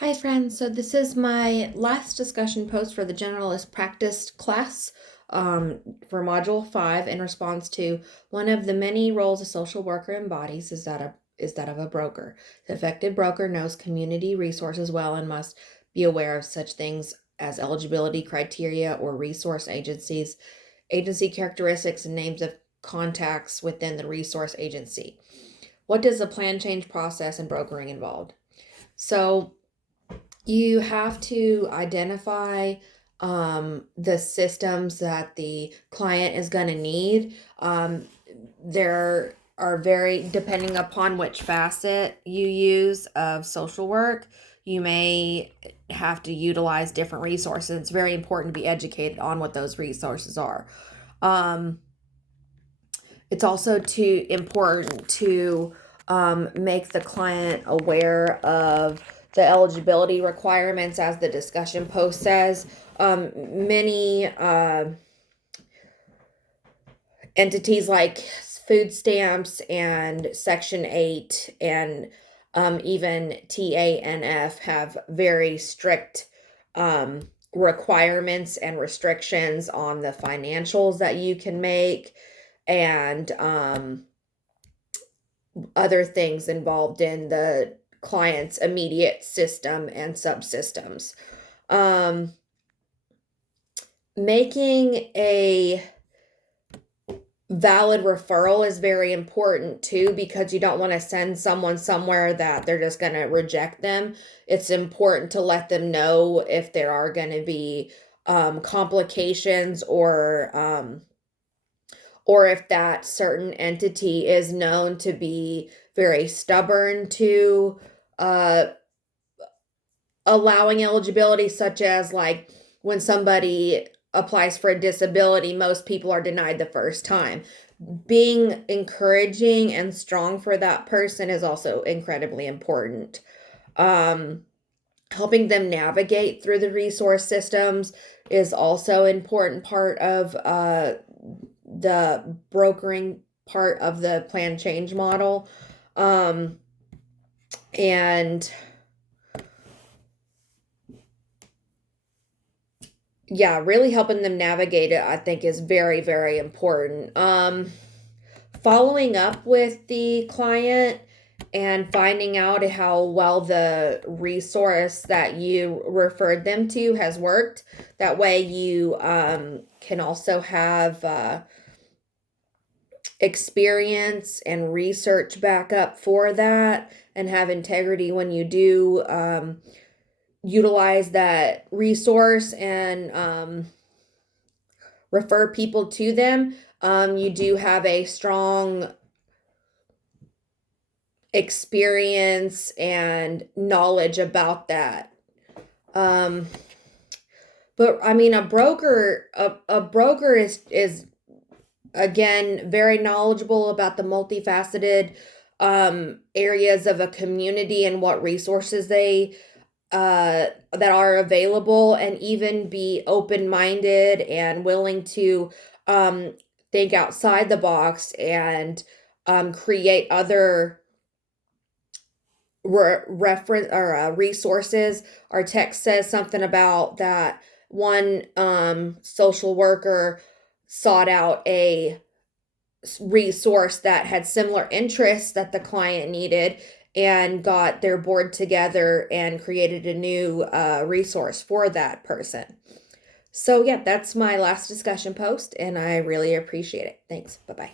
Hi friends, so this is my last discussion post for the Generalist Practice class for Module 5 in response to one of the many roles a social worker embodies is that of a broker. The affected broker knows community resources well and must be aware of such things as eligibility criteria or resource agencies, agency characteristics, and names of contacts within the resource agency. What does the plan change process and brokering involved? So you have to identify the systems that the client is going to need. There are very, depending upon which facet you use of social work, you may have to utilize different resources. It's very important to be educated on what those resources are. It's also too important to make the client aware of the eligibility requirements, as the discussion post says. Many entities like food stamps and Section 8 and even TANF have very strict requirements and restrictions on the financials that you can make, and other things involved in the client's immediate system and subsystems. Um, Making a valid referral is very important too, because you don't want to send someone somewhere that they're just going to reject them. It's important to let them know if there are going to be complications, or if that certain entity is known to be very stubborn to uh, allowing eligibility, such as like when somebody applies for a disability, most people are denied the first time. Being encouraging and strong for that person is also incredibly important. Um, Helping them navigate through the resource systems is also an important part of the brokering part of the plan change model. And yeah, really helping them navigate it, I think, is very, very important. Following up with the client and finding out how well the resource that you referred them to has worked. That way, you can also have experience and research backup for that, and have integrity when you do utilize that resource and refer people to them. You do have a strong experience and knowledge about that. Um, but I mean, a broker is again very knowledgeable about the multifaceted areas of a community and what resources they that are available, and even be open-minded and willing to think outside the box and create other reference or resources. Our text says something about that one social worker sought out a resource that had similar interests that the client needed, and got their board together and created a new resource for that person. So yeah, that's my last discussion post, and I really appreciate it. Thanks. Bye-bye.